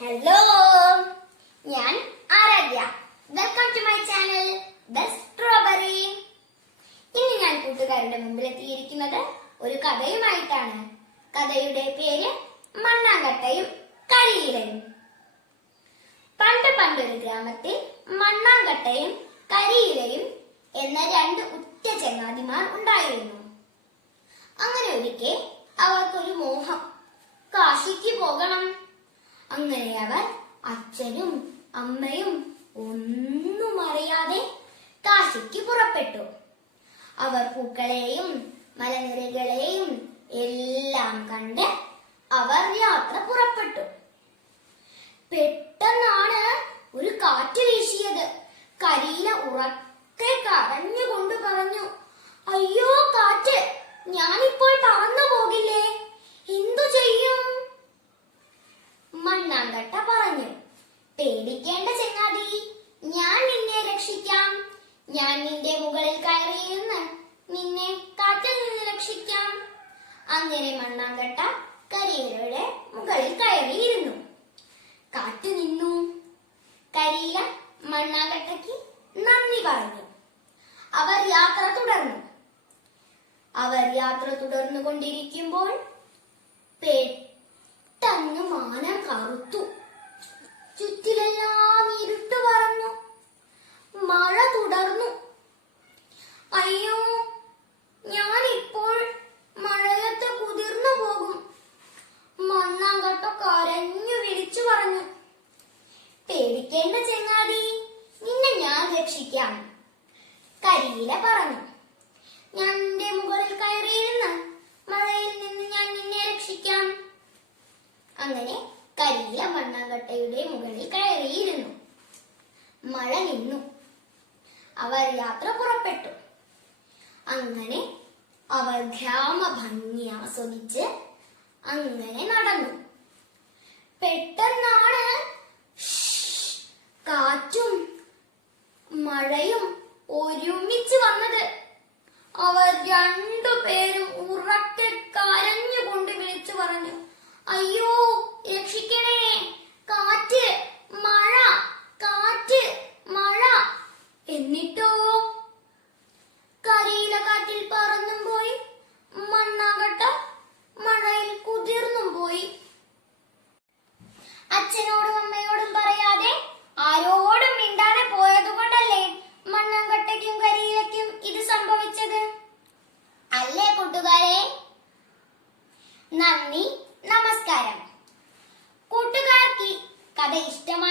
Hello, ഞാൻ Aradhya. Welcome to my channel the strawberry. ഇന്ന് ഞാൻ കൂട്ടുകാരുടെ മുമ്പിൽ എത്തിയിരിക്കുന്നത് ഒരു കഥയുമായിട്ടാണ്. കഥയുടെ പേര് മണ്ണാങ്കട്ടയും കരിയിലയും. പണ്ടൊരു ഗ്രാമത്തിൽ മണ്ണാങ്കട്ടയും കരിയിലയും എന്ന രണ്ട് ഉറ്റ ചങ്ങാതിമാർ ഉണ്ടായിരുന്നു. അങ്ങനെ ഒരിക്കൽ അവർക്കൊരു മോഹം, കാശിക്ക് പോകണം. അങ്ങനെ അവർ അച്ഛനും അമ്മയും ഒന്നും അറിയാതെ കാശിക്ക് പുറപ്പെട്ടു. അവർ പൂക്കളെയും മലനിരകളെയും എല്ലാം കണ്ട് അവർ യാത്ര പുറപ്പെട്ടു. പെട്ടെന്നാണ് ഒരു കാറ്റ് വീശിയത്. കരിയില ഉറക്കെ കരഞ്ഞുകൊണ്ട് പറഞ്ഞു, അയ്യോ കാറ്റ്, ഞാനിപ്പോൾ പറന്നു പോകില്ലേ, എന്തു ചെയ്യും? മണ്ണാങ്കട്ട പറഞ്ഞു, പേടിക്കേണ്ട ചങ്ങാതി, ഞാൻ നിന്നെ രക്ഷിക്കാം. ഞാൻ നിന്റെ മുകളിൽ കയറിയിരുന്ന് നിന്നെ കാറ്റിൽ നിന്ന് രക്ഷിക്കാം. അങ്ങനെ മണ്ണാങ്കട്ട കരിയിലയുടെ മുകളിൽ കയറിയിരുന്നു. കാറ്റ് നിന്നു. കരിയില മണ്ണാങ്കട്ടയ്ക്ക് നന്ദി പറഞ്ഞു. അവർ യാത്ര തുടർന്നുകൊണ്ടിരിക്കുമ്പോൾ പെട്ടെന്ന് മാനം കറുത്തു. ചുറ്റിലെല്ലാം ഇരുട്ട് പറന്നു. മഴ തുടർന്നു. അയ്യോ, ഞാനിപ്പോൾ മഴയത്ത് കുതിർന്നു പോകും. മണ്ണാങ്കട്ട കരഞ്ഞു വിളിച്ചു പറഞ്ഞു, പേടിക്കേണ്ട ചങ്ങാതി, നിന്നെ ഞാൻ രക്ഷിക്കാം. കരിയില പറഞ്ഞു, ഞാൻ നിന്റെ മുകളിൽ കയറിയിരുന്ന് മഴയിൽ നിന്ന് ഞാൻ നിന്നെ രക്ഷിക്കാം. അങ്ങനെ കരിയില മണ്ണാങ്കട്ടയുടെ മുകളിൽ കയറിയിരുന്നു. മഴ നിന്നു. അവർ യാത്ര പുറപ്പെട്ടു. അങ്ങനെ അവർ ഗ്രാമഭംഗി ആസ്വദിച്ച് അങ്ങനെ നടന്നു. പെട്ടെന്നാണ് കാറ്റും മഴയും ഒരുമിച്ച് വന്നത്. അവർ രണ്ടുപേരും ഉറക്കെ കരഞ്ഞുകൊണ്ട് വിളിച്ചു പറഞ്ഞു, അയ്യോ രക്ഷിക്കണേ, കാറ്റ് മഴ, കാറ്റ് മഴ. എന്നിട്ടോ കരിയില കാറ്റിൽ പറന്നും പോയി, മണ്ണാങ്കട്ട മഴയിൽ കുതിർന്നും പോയി. അച്ഛനോടും അമ്മയോടും പറയാതെ ആരോടും മിണ്ടാതെ പോയതുകൊണ്ടല്ലേ മണ്ണാങ്കട്ടയ്ക്കും കരിയിലയ്ക്കും ഇത് സംഭവിച്ചത്, അല്ലേ കൂട്ടുകാരെ? നന്ദി, നമസ്കാരം. കൂട്ടുകാർക്ക് കഥ ഇഷ്ടമായി